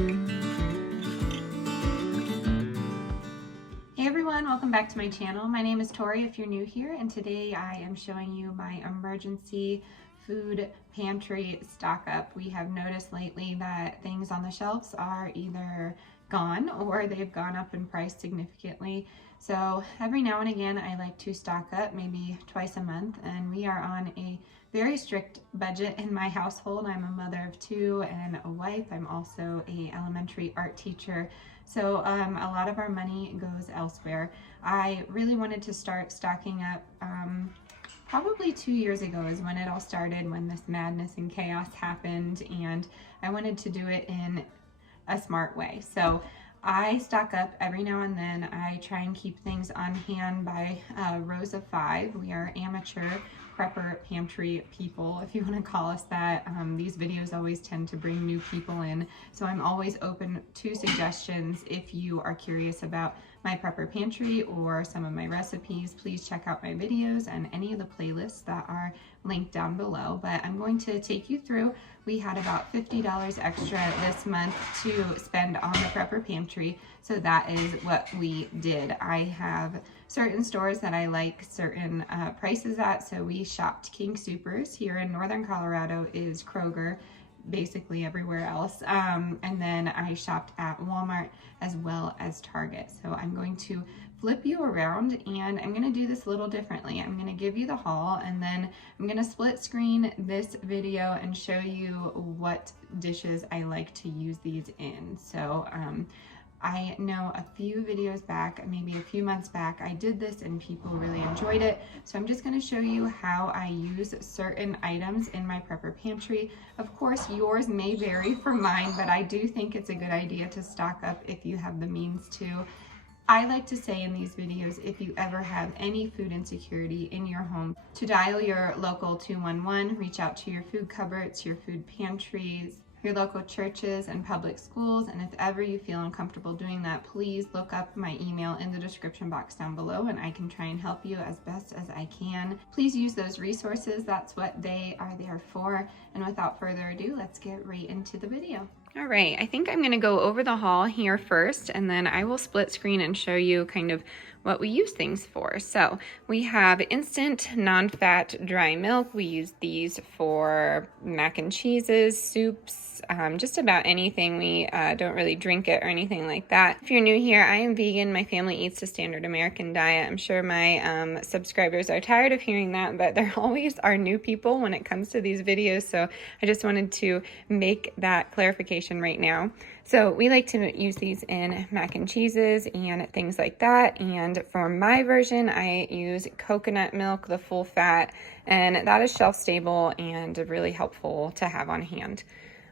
Hey everyone, welcome back to my channel. My name is Tori if you're new here, and today I am showing you my emergency food pantry stock up. We have noticed lately that things on the shelves are either gone or they've gone up in price significantly. So every now and again I like to stock up, maybe twice a month, and we are on a very strict budget in my household. I'm a mother of two and a wife. I'm also an elementary art teacher. So a lot of our money goes elsewhere. I really wanted to start stocking up probably 2 years ago is when it all started, when this madness and chaos happened, and I wanted to do it in a smart way. So I stock up every now and then. I try and keep things on hand by rows of 5. We are amateur prepper pantry people, if you want to call us that. These videos always tend to bring new people in, so I'm always open to suggestions. If you are curious about my prepper pantry or some of my recipes, please check out my videos and any of the playlists that are linked down below. But I'm going to take you through. We had about $50 extra this month to spend on the prepper pantry, so that is what we did. I have certain stores that I like certain prices at, so we shopped King Soopers. Here in northern Colorado is Kroger, basically everywhere else, and then I shopped at Walmart as well as Target. So I'm going to flip you around and I'm going to do this a little differently. I'm going to give you the haul, and then I'm going to split screen this video and show you what dishes I like to use these in. So I know a few videos back, maybe a few months back, I did this and people really enjoyed it. So I'm just going to show you how I use certain items in my prepper pantry. Of course, yours may vary from mine, but I do think it's a good idea to stock up if you have the means to. I like to say in these videos, if you ever have any food insecurity in your home, to dial your local 211, reach out to your food cupboards, your food pantries, your local churches and public schools, and if ever you feel uncomfortable doing that, please look up my email in the description box down below and I can try and help you as best as I can. Please use those resources. That's what they are there for. And without further ado, let's get right into the video. All right, I think I'm going to go over the haul here first, and then I will split screen and show you kind of what we use things for. So we have instant non-fat dry milk. We use these for mac and cheeses, soups, just about anything. We don't really drink it or anything like that. If you're new here, I am vegan. My family eats the standard American diet. I'm sure my subscribers are tired of hearing that, but there always are new people when it comes to these videos. So I just wanted to make that clarification right now. So we like to use these in mac and cheeses and things like that. And for my version, I use coconut milk, the full fat, and that is shelf stable and really helpful to have on hand.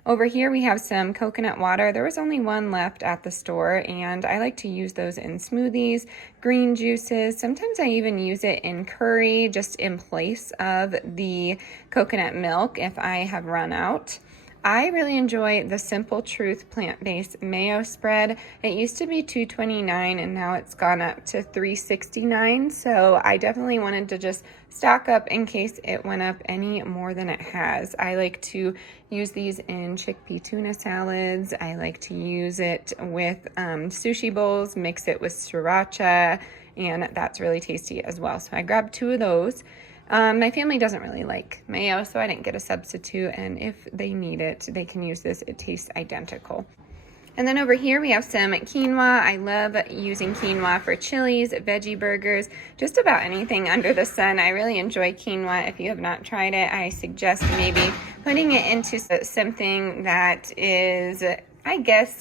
Over here we have some coconut water. There was only one left at the store, and I like to use those in smoothies, green juices. Sometimes I even use it in curry, just in place of the coconut milk if I have run out. I really enjoy the Simple Truth plant-based mayo spread. It used to be $2.29 and now it's gone up to $3.69. So I definitely wanted to just stock up in case it went up any more than it has. I like to use these in chickpea tuna salads. I like to use it with sushi bowls, mix it with sriracha, and that's really tasty as well. So I grabbed 2 of those. My family doesn't really like mayo, so I didn't get a substitute, and if they need it, they can use this. It tastes identical. And then over here we have some quinoa. I love using quinoa for chilies, veggie burgers, just about anything under the sun. I really enjoy quinoa. If you have not tried it, I suggest maybe putting it into something that is, I guess,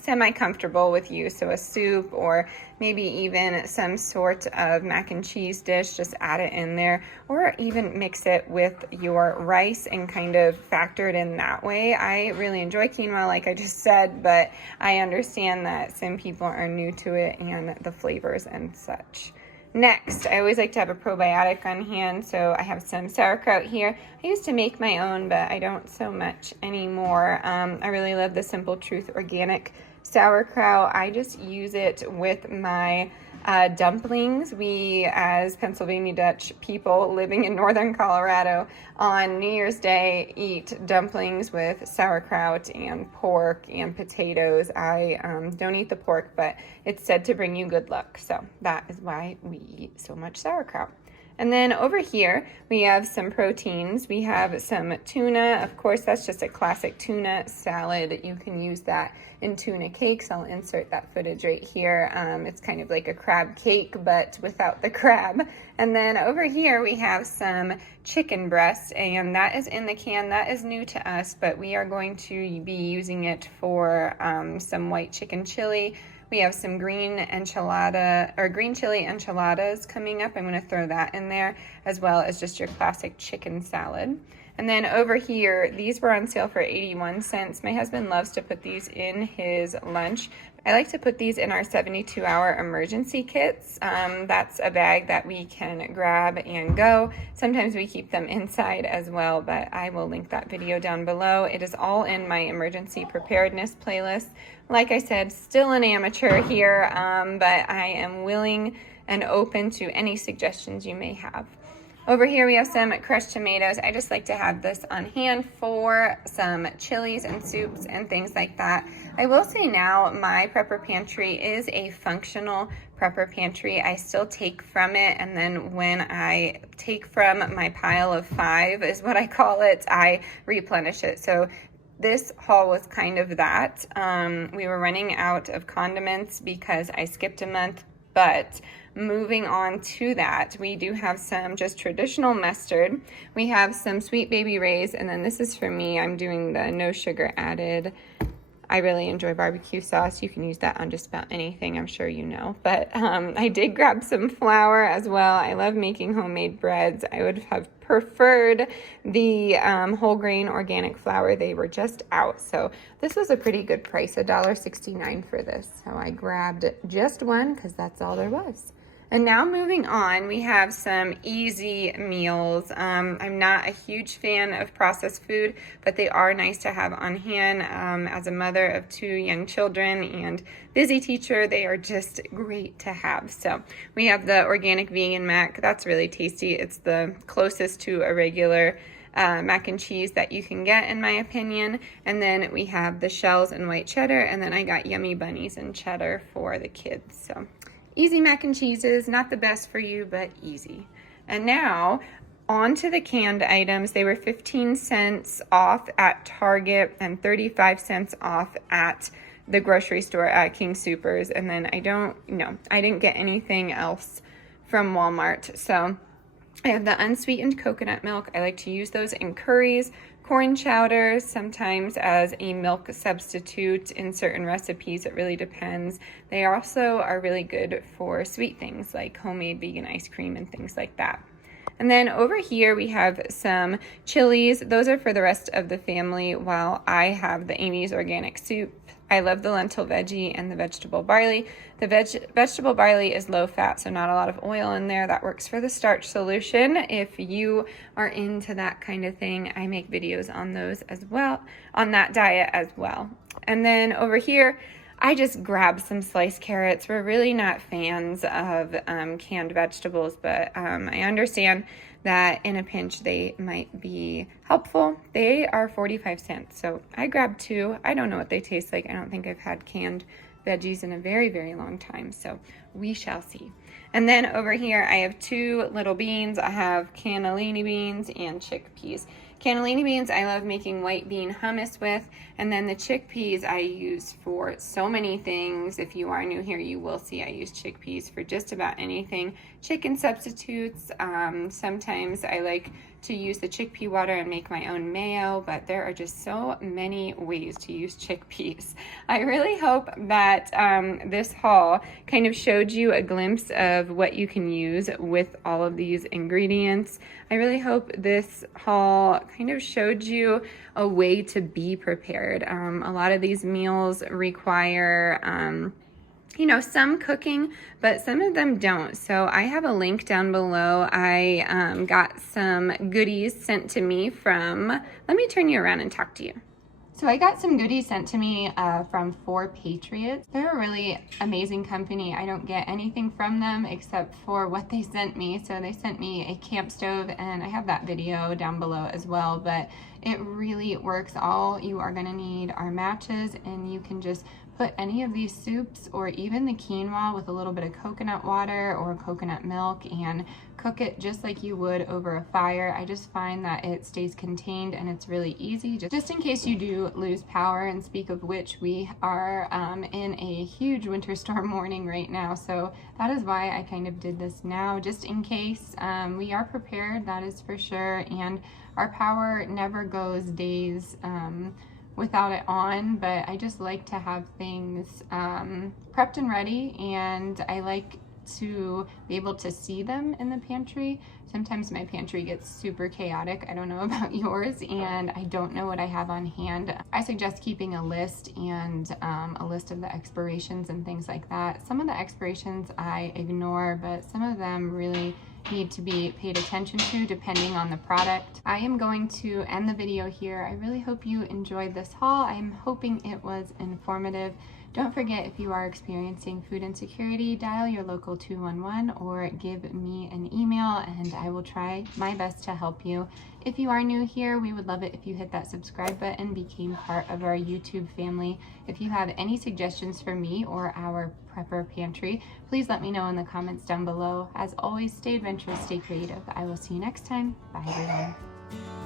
semi-comfortable with you. So a soup or maybe even some sort of mac and cheese dish, just add it in there, or even mix it with your rice and kind of factor it in that way. I really enjoy quinoa, like I just said, but I understand that some people are new to it and the flavors and such. Next, I always like to have a probiotic on hand, so I have some sauerkraut here. I used to make my own, but I don't so much anymore. I really love the Simple Truth organic sauerkraut. I just use it with my dumplings. We, as Pennsylvania Dutch people living in northern Colorado, on New Year's Day eat dumplings with sauerkraut and pork and potatoes. I don't eat the pork, but it's said to bring you good luck, so that is why we eat so much sauerkraut. And then over here, we have some proteins. We have some tuna. Of course, that's just a classic tuna salad. You can use that in tuna cakes. I'll insert that footage right here. It's kind of like a crab cake, but without the crab. And then over here, we have some chicken breast, and that is in the can. That is new to us, but we are going to be using it for some white chicken chili. We have some green chili enchiladas coming up. I'm going to throw that in there, as well as just your classic chicken salad. And then over here, these were on sale for 81 cents. My husband loves to put these in his lunch. I like to put these in our 72-hour emergency kits. That's a bag that we can grab and go. Sometimes we keep them inside as well, but I will link that video down below. It is all in my emergency preparedness playlist. Like I said, still an amateur here, but I am willing and open to any suggestions you may have. Over here we have some crushed tomatoes. I just like to have this on hand for some chilies and soups and things like that. I will say now my prepper pantry is a functional prepper pantry. I still take from it, and then when I take from my pile of 5 is what I call it, I replenish it. So this haul was kind of that. We were running out of condiments because I skipped a month, but moving on to that, we do have some just traditional mustard. We have some Sweet Baby Ray's, and then this is for me. I'm doing the no sugar added. I really enjoy barbecue sauce. You can use that on just about anything, I'm sure you know. But I did grab some flour as well. I love making homemade breads. I would have preferred the whole grain organic flour. They were just out. So this was a pretty good price, $1.69 for this. So I grabbed just one because that's all there was. And now moving on, we have some easy meals. I'm not a huge fan of processed food, but they are nice to have on hand. As a mother of 2 young children and busy teacher, they are just great to have. So we have the organic vegan mac. That's really tasty. It's the closest to a regular mac and cheese that you can get, in my opinion. And then we have the shells and white cheddar, and then I got yummy bunnies and cheddar for the kids. So easy mac and cheeses, not the best for you, but easy. And now on to the canned items. They were 15 cents off at Target and 35 cents off at the grocery store at King Soopers. And then I didn't get anything else from Walmart. So I have the unsweetened coconut milk. I like to use those in curries, corn chowder, sometimes as a milk substitute in certain recipes. It really depends. They also are really good for sweet things like homemade vegan ice cream and things like that. And then over here we have some chilies. Those are for the rest of the family, while I have the Amy's organic soup. I love the lentil veggie and the vegetable barley. The vegetable barley is low fat, so not a lot of oil in there. That works for the starch solution. If you are into that kind of thing, I make videos on those as well, on that diet as well. And then over here, I just grabbed some sliced carrots. We're really not fans of canned vegetables, but I understand that in a pinch they might be helpful. They are 45 cents, so I grabbed 2. I don't know what they taste like. I don't think I've had canned veggies in a very, very long time, so we shall see. And then over here I have 2 little beans. I have cannellini beans and chickpeas. Cannellini beans I love making white bean hummus with, and then the chickpeas I use for so many things. If you are new here, you will see I use chickpeas for just about anything. Chicken substitutes, sometimes I like to use the chickpea water and make my own mayo, but there are just so many ways to use chickpeas. I really hope that this haul kind of showed you a glimpse of what you can use with all of these ingredients. I really hope this haul kind of showed you a way to be prepared. A lot of these meals require some cooking, but some of them don't. So I have a link down below. I got some goodies sent to me from, let me turn you around and talk to you. So I got some goodies sent to me from 4 Patriots. They're a really amazing company. I don't get anything from them except for what they sent me. So they sent me a camp stove, and I have that video down below as well, but it really works. All you are gonna need are matches, and you can just put any of these soups or even the quinoa with a little bit of coconut water or coconut milk and cook it just like you would over a fire. I just find that it stays contained and it's really easy, just in case you do lose power. And speak of which, we are in a huge winter storm warning right now, so that is why I kind of did this now, just in case. We are prepared, that is for sure, and our power never goes days without it on, but I just like to have things prepped and ready, and I like to be able to see them in the pantry. Sometimes my pantry gets super chaotic. I don't know about yours, and I don't know what I have on hand. I suggest keeping a list, and a list of the expirations and things like that. Some of the expirations I ignore, but some of them really need to be paid attention to depending on the product. I am going to end the video here. I really hope you enjoyed this haul. I'm hoping it was informative. Don't forget, if you are experiencing food insecurity, dial your local 211 or give me an email and I will try my best to help you. If you are new here, we would love it if you hit that subscribe button and became part of our YouTube family. If you have any suggestions for me or our prepper pantry, please let me know in the comments down below. As always, stay adventurous, stay creative. I will see you next time. Bye everyone.